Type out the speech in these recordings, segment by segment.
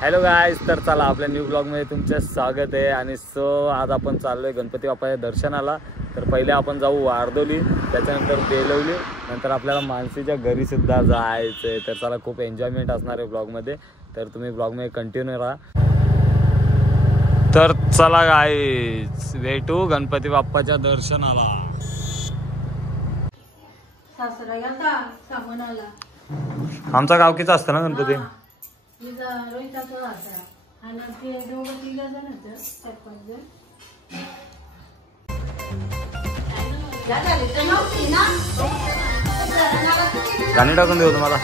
Hello guys, तर चला आपल्या न्यू ब्लॉगमध्ये तुमचं स्वागत आहे. आणि आज आपण चाललोय गणपती बाप्पाच्या दर्शनाला. तर पहिले आपण जाऊ वारदोली, त्याच्यानंतर बेलवली, नंतर आपल्याला मानसीच्या घरी सुद्धा जायचं आहे. तर चला, खूप एन्जॉयमेंट असणार आहे ब्लॉगमध्ये, तर तुम्ही ब्लॉगमध्ये कंटिन्यू राहा. तर चला गाईज, भेटू गणपती बाप्पाच्या दर्शनाला. आमचा गावकीचा असतं ना गणपती. गाणी टाकून देऊ तुम्हाला.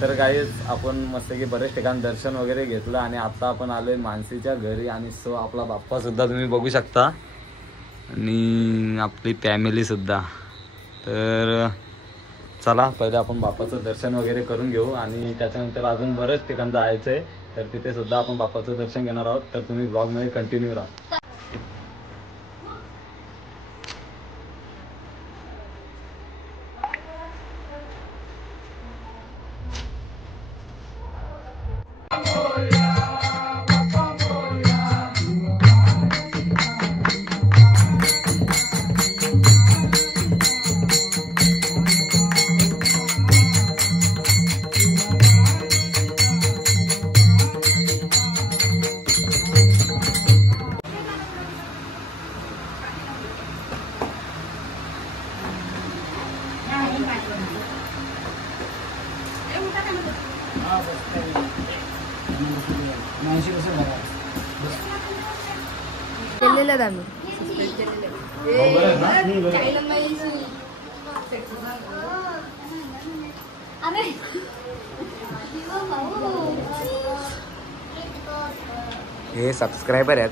तर गाईज, आपण मस्त की बरेच ठिकाणी दर्शन वगैरे घेतलं आणि आता आपण आलोय मानसीच्या घरी. आणि आपला बाप्पा सुद्धा तुम्ही बघू शकता आणि आपली फॅमिली सुद्धा. तर चला, पहिले आपण बाप्पाचं दर्शन वगैरे करून घेऊ आणि त्याच्यानंतर अजून बरेच ठिकाण जायचं आहे. तर तिथे सुद्धा आपण बाप्पाचं दर्शन घेणार आहोत. तर तुम्ही ब्लॉगमध्ये कंटिन्यू राहा. हे सबस्क्रायबर आहेत.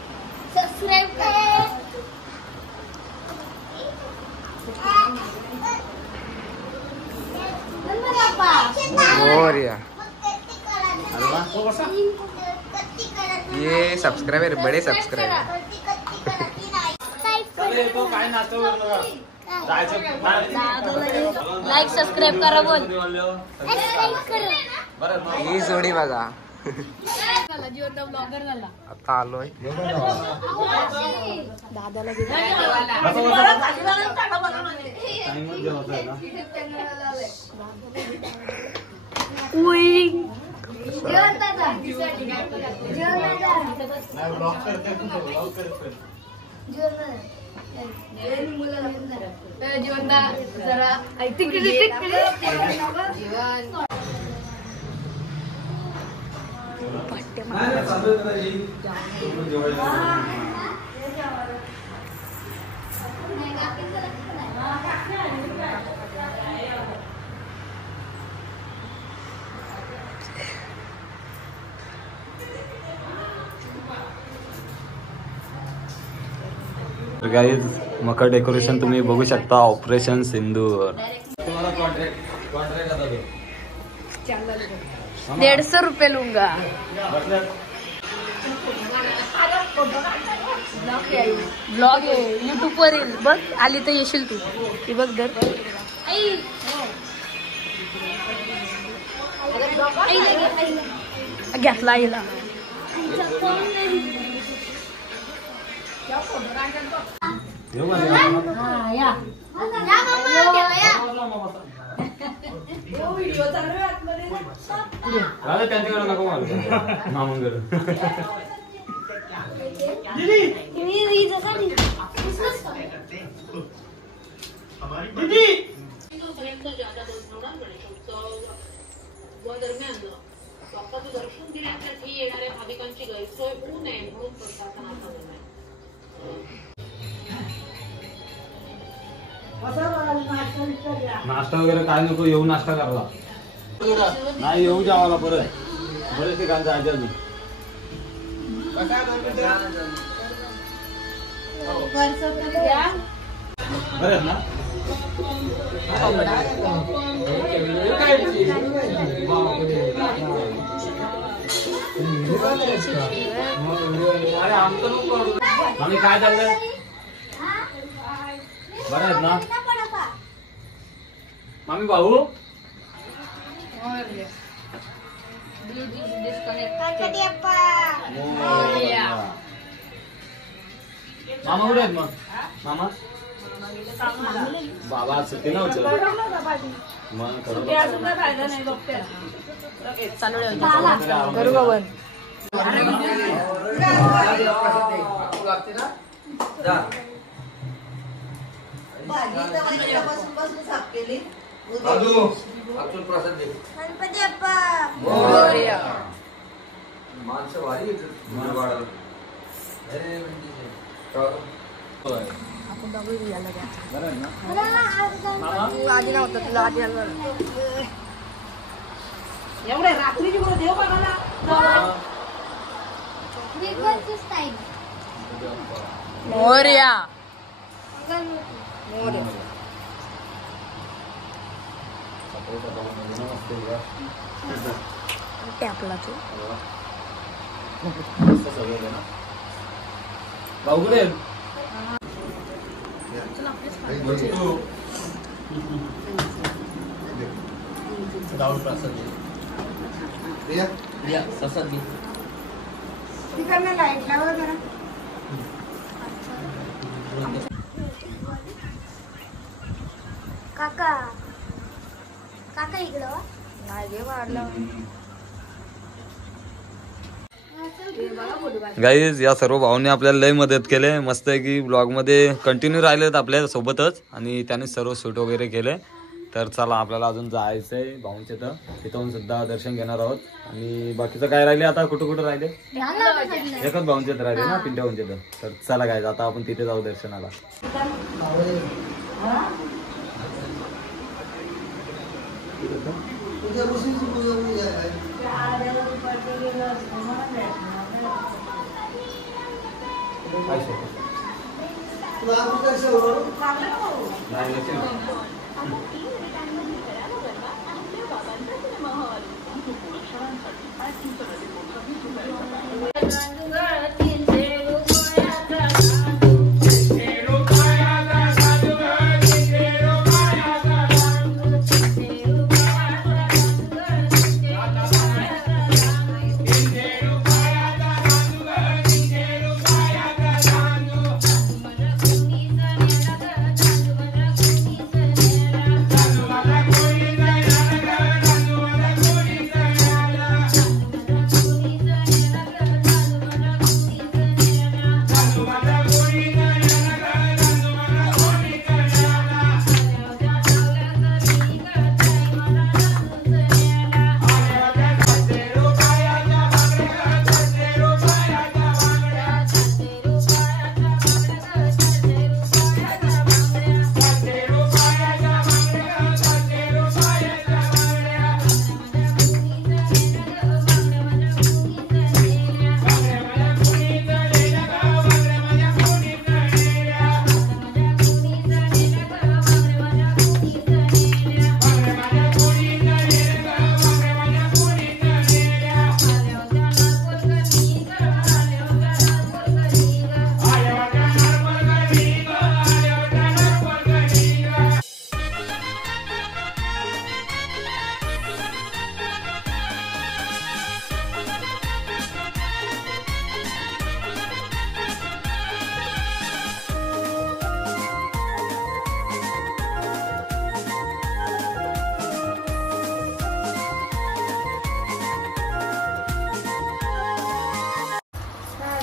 ये सब्सक्राइबर, बड़े सब्सक्राइबर. लाईक सबस्क्राईब करा. बोल ही जोडी बघा. ब्लॉगर झाला आता आलोय. दादाला गाईज, मकर डेकोरेशन तुम्ही बघू शकता. ऑपरेशन सिंदूर. 150 रुपये लूंगा. ब्लॉग आहे, युट्यूब वर येईल बघ. आली तर येशील तू. ती बघ दर घेतला आईला. त्यांच्याकडे नको मला मामांकडे बाप्पाचं दर्शन घेण्यासाठी येणाऱ्या भाविकांची गैरसोय होऊ नये म्हणून प्रशासनाचा निर्णय. नाश्ता वगैरे काय नको, येऊ नाश्ता करायला नाही, येऊ जावाला परत बरेच ठिकाण जायचं अजून. बरं ना आम्ही काय चाललंय, बरं आहेत ना मामी भाऊ? मामा कुठे आहेत मग? मामा बाबा सुट्टी नव्हतं मग चालू करू का बंद? माणसं भारी आपण बघू याला घ्या. बरं आहे ना तू आधी नव्हता, तुला आधी आलं. एवढे रात्रीची बरं देव बघायला मोरया मोरया. आपला तू भाऊ कुठे आहेत? काका काका इकडं नाही गे वाढलं. गाईज या सर्व भावांनी आपल्याला लय मदत केले. मस्त आहे की ब्लॉग मध्ये कंटिन्यू राहिलेत आपल्या सोबतच आणि त्याने सर्व शूट वगैरे केले. तर चला आपल्याला अजून जायचंय भाऊंच्या इथं, तिथून सुद्धा दर्शन घेणार आहोत. आणि बाकीचं काय राहिले आता, कुठं कुठं राहिले? एकच भाऊंच्या इथं राहिले ना, पिंट्या भाऊंच्या इथं. तर चला गाईज आता आपण तिथे जाऊ दर्शनाला.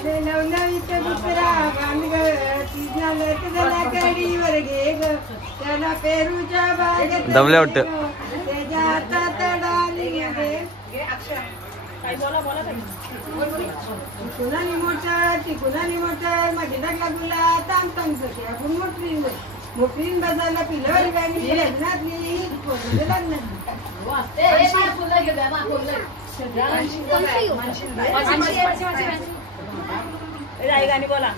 नवनवीचं दुसरा गाण ग ती झालं तुझ्या कडीवर घे ग त्याला पेरूच्या बागेत दमल्या वाटतं. त्याच्या हातात डाली गे कुणाली मोटर ती कुणाली मोटर मध्ये लागला गुला ताम ताम सखे आपण मोटरीन मोटरीन बजायला पिलवरी बाई लग्नातली गाणी बोला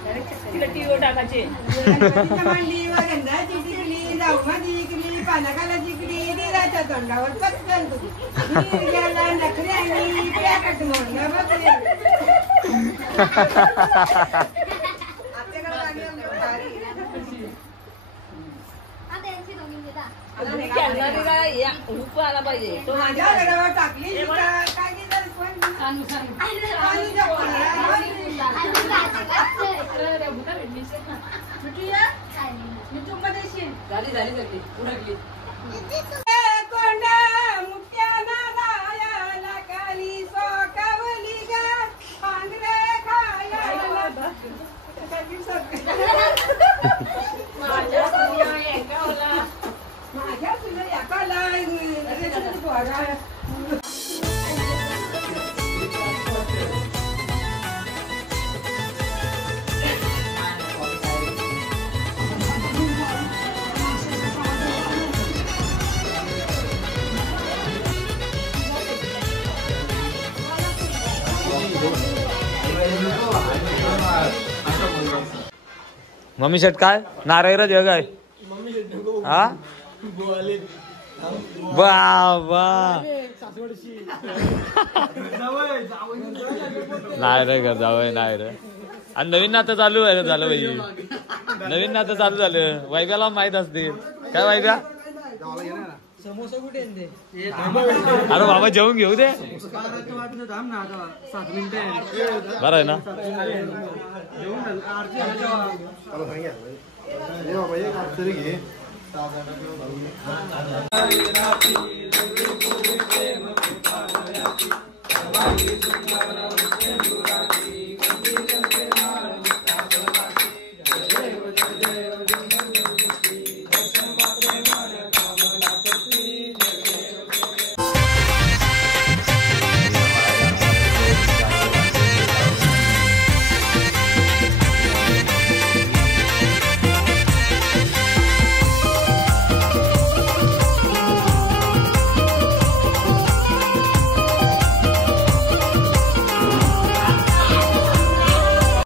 तिला टीव्ही टाकायचे मांडी व गंधाची टिकली जाऊमाची इकली पालकाला चिकली दिराच्या तोंडावर पत्कन तुझी गेला नखरे आणि पॅकेट मोडलं बघ आला पाहिजे तो माझ्या घरावर टाकली काय केलं कोंडा मुक्या नारायला काली सोकावली ग पांढरे खाया माझ्या तुला एकाला मम्मी शेट काय नारायण जग आहे हा बाबा नाही रे घर जावं नाही रे आणि नवीन नातं चालू आहे झालं पाहिजे नवीन नातं चालू झालं वैब्याला माहित असते काय वैब्या अरे बाबा जेवून घेऊ दे बरं आहे ना घे